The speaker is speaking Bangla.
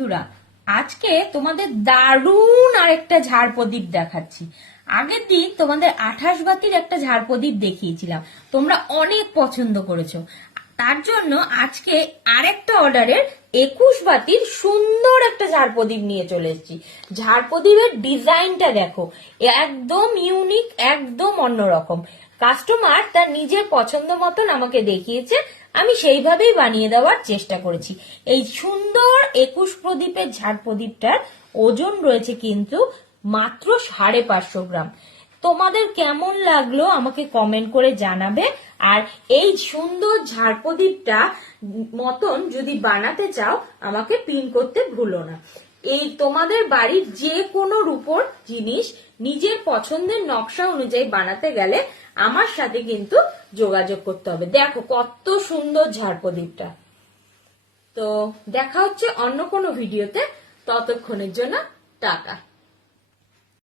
বন্ধুরা, আজকে তোমাদের দারুণ আরেকটা ঝাড় প্রদীপ দেখাচ্ছি। আগের দিন তোমাদের 28 বাতির একটা ঝাড় প্রদীপ দেখিয়েছিলাম, তোমরা অনেক পছন্দ করেছো। তার জন্য আজকে আরেকটা অর্ডারের 21 বাতির সুন্দর একটা ঝাড় প্রদীপ নিয়ে চলে এসেছি। ঝাড় প্রদীপের ডিজাইনটা দেখো, একদম ইউনিক, একদম অন্যরকম। কাস্টমার তার নিজের পছন্দ মতন আমাকে দেখিয়েছে, আমি সেইভাবেই বানিয়ে দেওয়ার চেষ্টা করেছি। এই সুন্দর 21 প্রদীপের ঝাড় প্রদীপটার ওজন রয়েছে কিন্তু মাত্র 550 গ্রাম। তোমাদের কেমন লাগলো আমাকে কমেন্ট করে জানাবে। আর এই সুন্দর ঝাড় প্রদীপটা মতন যদি বানাতে চাও আমাকে পিন করতে ভুলো না। এই তোমাদের বাড়ির যে কোনো রূপোর জিনিস নিজের পছন্দের নকশা অনুযায়ী বানাতে গেলে আমার সাথে কিন্তু যোগাযোগ করতে হবে। দেখো কত সুন্দর ঝাড় প্রদীপটা। তো দেখা হচ্ছে অন্য কোনো ভিডিওতে, ততক্ষণের জন্য টাটা।